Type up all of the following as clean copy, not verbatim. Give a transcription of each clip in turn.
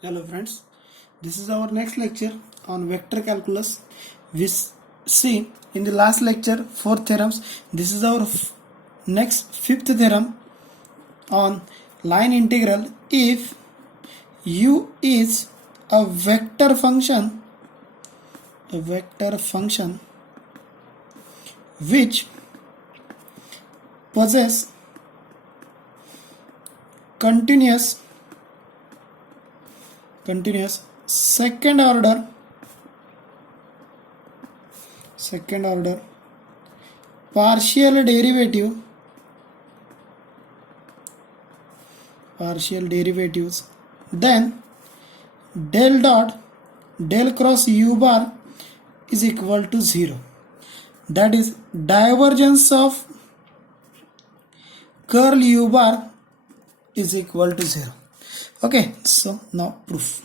Hello friends, this is our next lecture on vector calculus. We see in the last lecture 4 theorems. This is our next 5th theorem on line integral. If u is a vector function which possess continuous second order partial derivatives, then del cross u bar is equal to 0. That is, divergence of curl u bar is equal to 0. Okay, so now proof.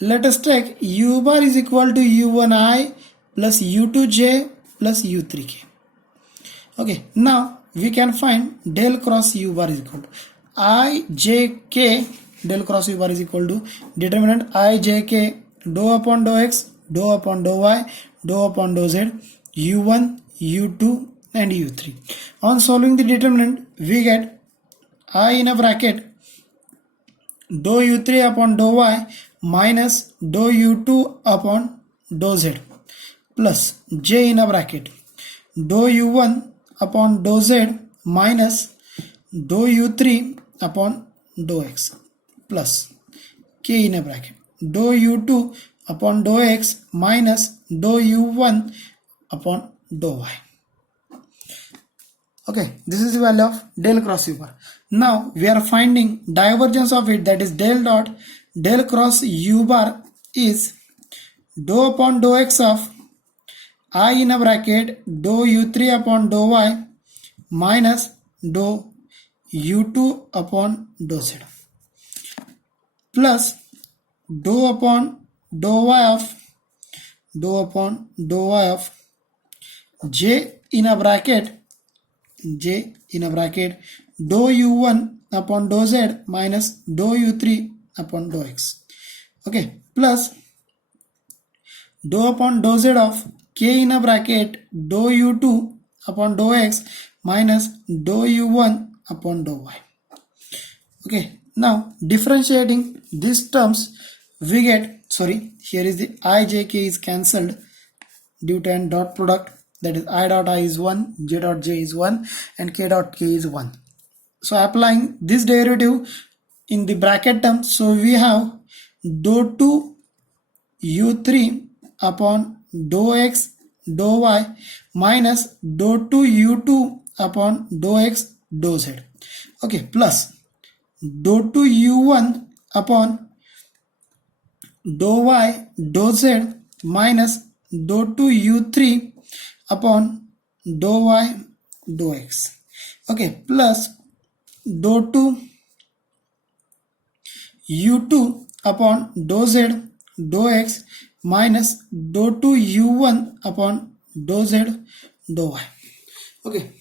Let us take u bar is equal to u1i plus u2j plus u3k. Okay, now we can find del cross u bar is equal to ijk. Del cross u bar is equal to determinant ijk dou upon dou x, dou upon dou y, dou upon dou z, u1, u2 and u3. On solving the determinant, we get I in a bracket dou u3 upon dou y minus dou u2 upon dou z plus j in a bracket dou u1 upon dou z minus dou u3 upon dou x plus k in a bracket dou u2 upon dou x minus dou u1 upon dou y. Okay, this is the value of del cross u bar. Now we are finding divergence of it, that is del cross u bar is dou upon dou x of I in a bracket dou u3 upon dou y minus dou u2 upon dou z plus dou upon dou y of j in a bracket dou u1 upon dou z minus dou u3 upon dou x. Okay, plus dou upon dou z of k in a bracket dou u2 upon dou x minus dou u1 upon dou y. Okay, now differentiating these terms we get, here is the ijk is cancelled due to an dot product, that is I dot I is 1, j dot j is 1 and k dot k is 1. So applying this derivative in the bracket term, so we have dou 2 u3 upon dou x dou y minus dou 2 u2 upon dou x dou z. Okay, plus dou 2 u1 upon dou y dou z minus dou 2 u3 upon dou y dou x. Okay, plus dou 2 u2 upon dou z dou x minus dou 2 u1 upon dou z dou y. Okay,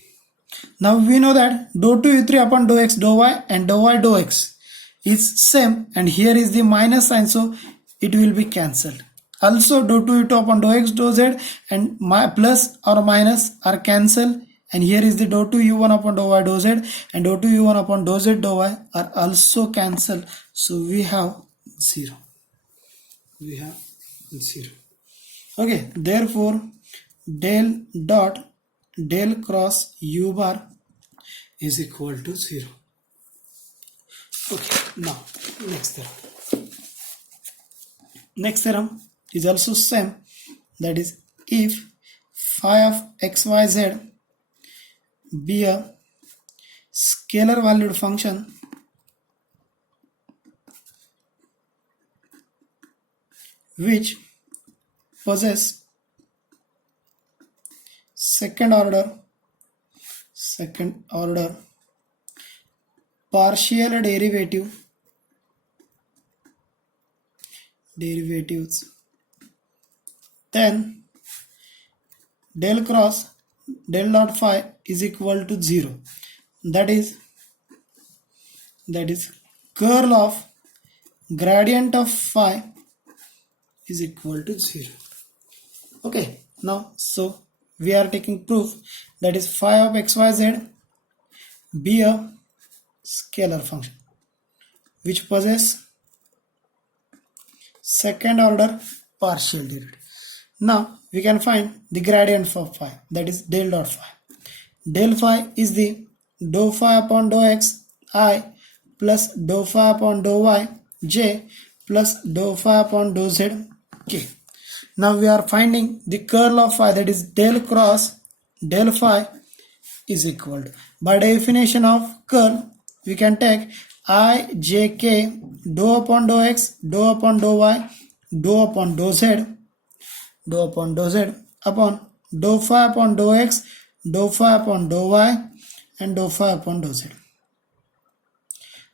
now we know that dou 2 u3 upon dou x dou y and dou y dou x is same, and here is the minus sign, so it will be cancelled. Also dou 2 u2 upon dou x dou z and plus or minus are cancelled, and here is the dou 2 u1 upon dou y dou z and dou 2 u1 upon dou z dou y are also cancelled, so we have 0. Okay, therefore del cross u bar is equal to 0. Okay, now next theorem is also same, that is if phi of xyz be a scalar valued function which possess second order partial derivatives, then del cross del dot phi is equal to 0. That is curl of gradient of phi is equal to 0. Okay, now so we are taking proof that is phi of xyz be a scalar function which possess second order partial derivative. Now we can find the gradient for phi, that is del dot phi. Del phi is the dou phi upon dou x I plus dou phi upon dou y j plus dou phi upon dou z k. Now we are finding the curl of phi, that is del cross del phi is equal to, by definition of curl we can take I j k dou upon dou x dou upon dou y dou upon dou z upon dou phi upon dou x dou phi upon dou y and dou phi upon dou z.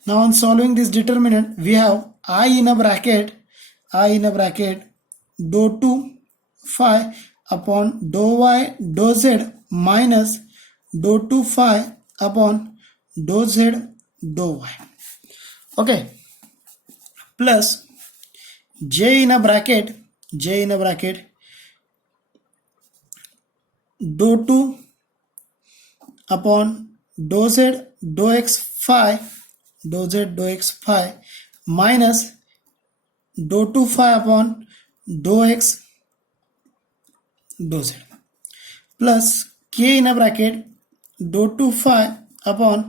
Now on solving this determinant we have I in a bracket dou 2 phi upon dou y dou z minus dou 2 phi upon dou z dou y. Okay, plus j in a bracket dou 2 upon dou z dou x phi minus dou 2 phi upon dou x dou z plus k in a bracket dou 2 phi upon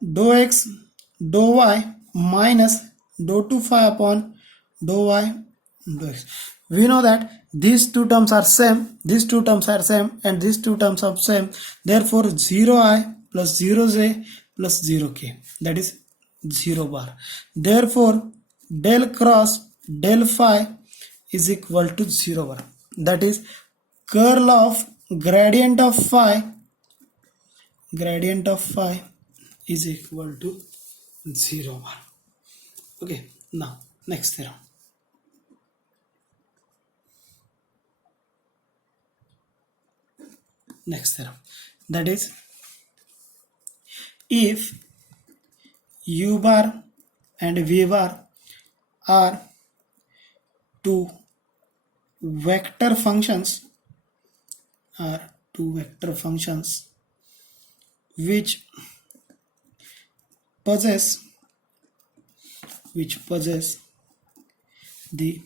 dou x dou y minus dou 2 phi upon dou y dou x. We know that these two terms are same, and these two terms are same, therefore 0i plus 0j plus 0k, that is 0 bar. Therefore del cross del phi is equal to 0 bar, that is curl of gradient of phi is equal to 0 bar. Okay, now next theorem. That is, if u bar and v bar are two vector functions which possess the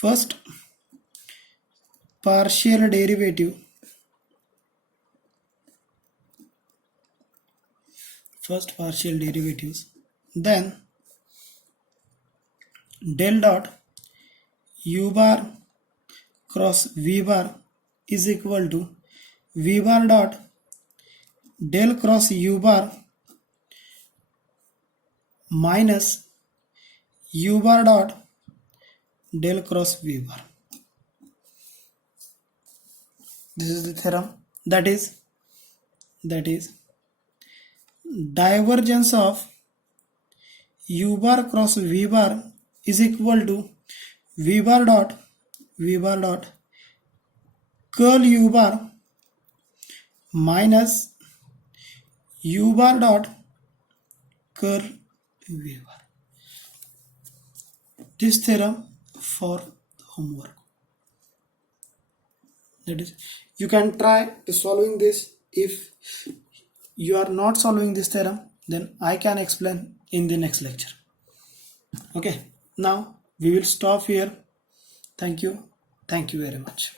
first partial derivatives, then del dot u bar cross v bar is equal to v bar dot del cross u bar minus u bar dot del cross v bar. This is the theorem, that is divergence of u bar cross v bar is equal to v bar dot curl u bar minus u bar dot curl v bar. This theorem for homework, that is, you can try to solving this. If you are not solving this theorem, then I can explain in the next lecture. Okay, now we will stop here. Thank you very much.